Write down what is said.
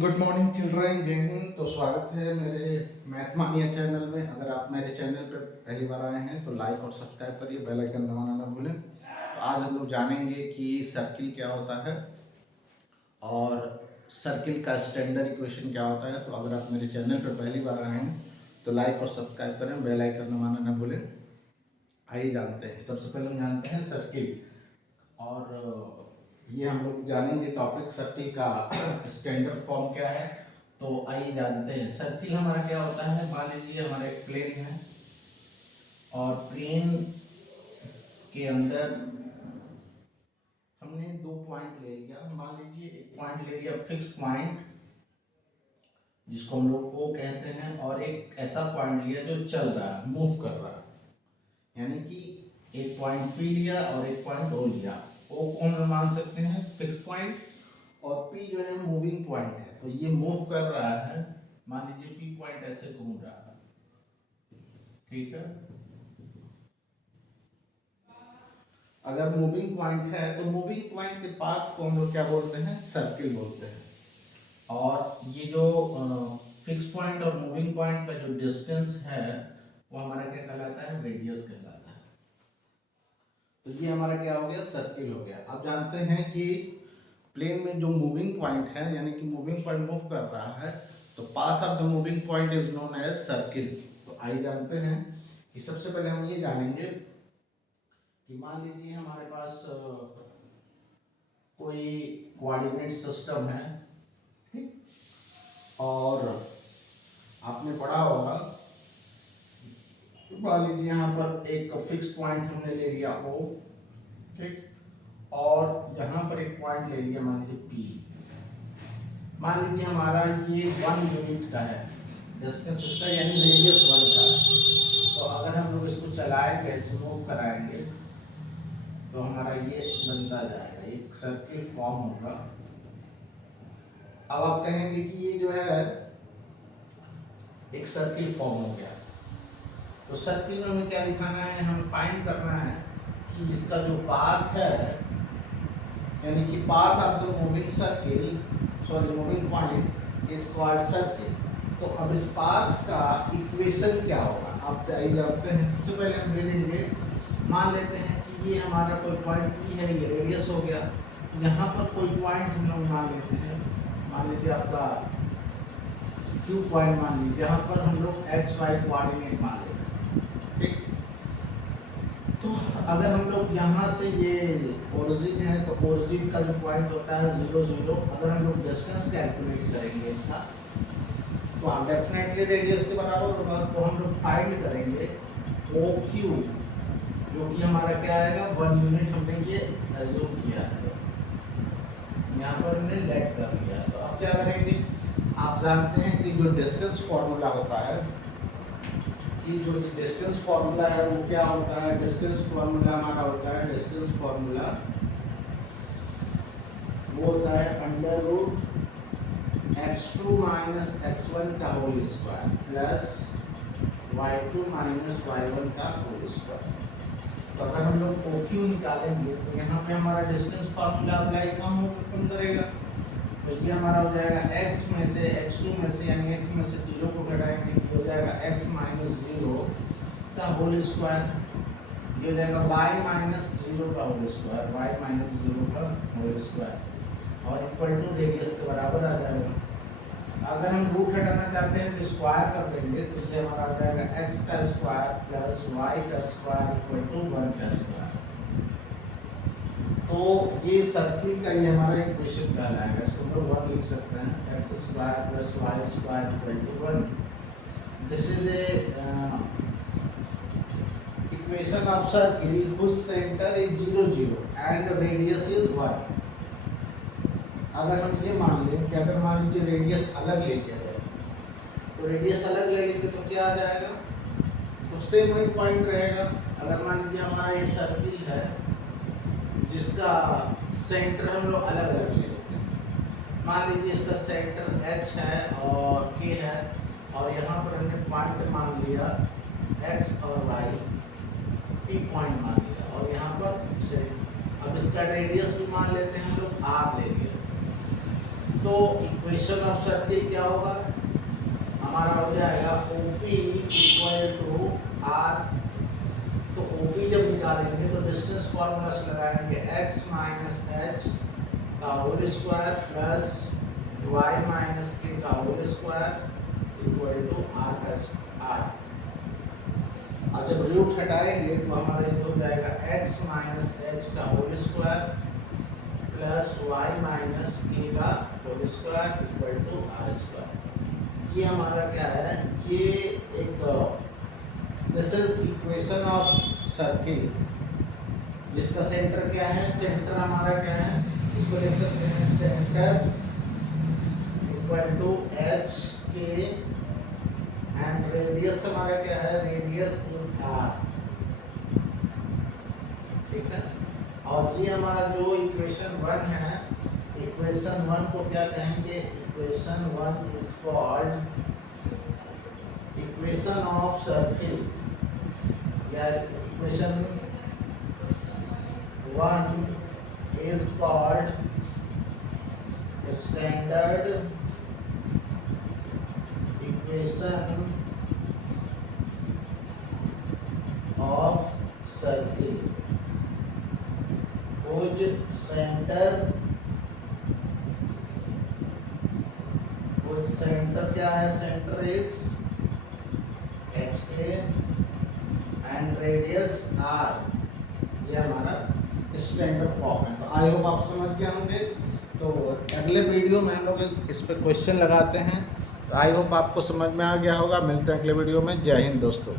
Good morning children, जय हिंद। तो स्वागत है मेरे मैथ मानिया चैनल में। अगर आप मेरे चैनल पर पहली बार आए हैं तो लाइक और सब्सक्राइब करिए, बेल आइकन दबाना ना भूलें। तो आज हम लोग जानेंगे कि सर्किल क्या होता है और सर्किल का स्टैंडर्ड इक्वेशन क्या होता है। तो अगर आप मेरे चैनल पर पहली बार आए हैं तो लाइक और सब्सक्राइब करें, बेल आइकन दबाना ना भूलें। आइए जानते हैं। सबसे पहले हम जानते हैं सर्किल, और ये हम लोग जानेंगे टॉपिक सर्किल का स्टैंडर्ड फॉर्म क्या है। तो आइए जानते हैं। सर्किल हमारा क्या होता है। मान लीजिए हमारा एक प्लेन है और प्लेन के अंदर हमने दो पॉइंट ले लिया। मान लीजिए एक पॉइंट ले लिया फिक्स पॉइंट जिसको हम लोग O कहते हैं, और एक ऐसा पॉइंट लिया जो चल रहा है, मूव कर रहा है। यानी कि एक पॉइंट P लिया और एक पॉइंट O लिया। O को हम मान सकते हैं फिक्स पॉइंट और P जो है मूविंग पॉइंट है। तो ये मूव कर रहा है। मान लीजिए P पॉइंट ऐसे घूम रहा है, ठीक है। अगर मूविंग पॉइंट है तो मूविंग पॉइंट के पाथ को हम लोग क्या बोलते हैं, सर्किल बोलते हैं। और ये जो फिक्स पॉइंट और मूविंग पॉइंट का जो डिस्टेंस है वो हमारा क्या कहलाता है, रेडियस कहलाता है। तो ये हमारा क्या हो गया, सर्किल हो गया। आप जानते हैं कि प्लेन में जो मूविंग पॉइंट है, यानी कि मूविंग पॉइंट मूव कर रहा है, तो path of the moving point is known as circle. तो आइए जानते हैं कि सबसे पहले हम ये जानेंगे कि मान लीजिए हमारे पास कोई कोऑर्डिनेट सिस्टम है, ठीक। और आपने पढ़ा होगा, मान लीजिए यहाँ पर एक फिक्स पॉइंट हमने ले लिया O, ठीक। और यहाँ पर एक पॉइंट ले लिया मान लीजिए P। मान लीजिए हमारा ये 1 यूनिट का है डिस्टेंस इसका, यानी रेडियस 1 का है। तो अगर हम लोग इसको चलाएंगे, ऐसे मूव कराएंगे, तो हमारा ये बनता जाएगा, एक सर्किल फॉर्म होगा। अब आप कहेंगे कि ये जो है एक सर्किल फॉर्म हो गया। तो सर्किल में हमें क्या दिखाना है, हमें फाइंड करना है कि इसका जो पाथ है, यानी कि path of the moving circle, sorry moving point is called circle. तो अब इस पाथ का इक्वेशन क्या होगा, आप जानते हैं। सबसे पहले हम ले लेंगे, मान लेते हैं कि ये हमारा कोई पॉइंट P है, ये रेडियस हो गया। यहाँ पर कोई पॉइंट हम लोग मान लेते हैं, मान लीजिए आपका Q पॉइंट मान लीजिए, जहाँ पर हम लोग XY कोऑर्डिनेट मान लेते हैं, ठीक। तो अगर हम लोग यहाँ से, ये ओरिजिन है, तो ओरिजिन का जो पॉइंट होता है 0 0, अगर हम लोग डिस्टेंस कैलकुलेट करेंगे इसका, तो हम डेफिनेटली रेडियस के बराबर होगा। तो हम लोग फाइंड करेंगे OQ, जो कि हमारा क्या आएगा, 1 यूनिट हमने ये एज्यूम किया है, यहाँ पर हमने लेट कर लिया। तो अब क्या करेंगे, आप जानते हैं कि जो डिस्टेंस फॉर्मूला होता है, कि जो डिस्टेंस फॉर्मूला है वो क्या होता है, डिस्टेंस फॉर्मूला हमारा होता है, डिस्टेंस फॉर्मूला वो होता है under root x2 minus x1 का whole square plus y2 minus y1 का होल स्क्वायर। तो अगर हम लोग OQ निकालेंगे तो यहाँ पे हमारा डिस्टेंस फार्मूला अप्लाई कम करेगा। तो ये हमारा हो जाएगा x में से, x2 में से, यानी x में से 0 को घटाएंगे, ये हो जाएगा x माइनस 0 का होल स्क्वायर। ये हो जाएगा y माइनस 0 का होल स्क्वायर, y माइनस 0 का होल स्क्वायर, और इक्वल टू रेडियस के बराबर आ जाएगा। अगर हम रूट हटाना चाहते हैं तो स्क्वायर कर देंगे, तो ये हमारा आ जाएगा x का स्क्वायर प्लस y का स्क्वायर इक्वल टू 1 का स्क्वायर। तो ये सर्किल का ये हमारा इक्वेशन कहलाएगा। इसको हम 1 लिख सकते हैं, x square plus y square equal to 1। This is a equation of circle whose center is 0 0 and radius is 1। अगर हम ये मान लें कि अगर मान लीजिए रेडियस अलग लेके जाए, तो रेडियस अलग ले लेंगे तो क्या आ जाएगा, तो सेम वही पॉइंट रहेगा। अगर मान लीजिए हमारा ये सर्किल है जिसका सेंटर हम लोग अलग अलग ले लेते हैं, मान लीजिए इसका सेंटर H है और K है, और यहाँ पर हमने पॉइंट मान लिया X और Y, एक पॉइंट मान लिया, और यहाँ पर अब इसका रेडियस भी मान लेते हैं हम लोग R ले लिया। तो इक्वेशन ऑफ सर्किल क्या होगा, हमारा हो जाएगा OP इक्वल टू R। तो OP जब निकालेंगे तो डिस्टेंस फॉर्मूला से लगाएंगे x माइनस एच का whole square plus y minus K का whole square equal to R। और जब रूट हटाएंगे तो हमारा ये हो जाएगा x माइनस एच का whole square plus y minus K का whole square equal to R²। ये हमारा क्या है, ये एक this is equation of circle जिसका सेंटर क्या है, सेंटर हमारा क्या है, इसको लिख सकते हैं सेंटर इक्वल टू एच के एंड रेडियस हमारा क्या है, रेडियस इज R। ठीक है, और ये हमारा जो इक्वेशन 1 है, इक्वेशन 1 को क्या कहेंगे, equation 1 is called equation of circle, या equation 1 is called standard equation of circle whose center क्या है, center is HK and radius R। ये हमारा स्टैंडर्ड फॉर्म है। तो आई होप आप समझ गए होंगे। तो अगले वीडियो में हम लोग इस पे क्वेश्चन लगाते हैं। तो आई होप आपको समझ में आ गया होगा। मिलते हैं अगले वीडियो में। जय हिंद दोस्तों।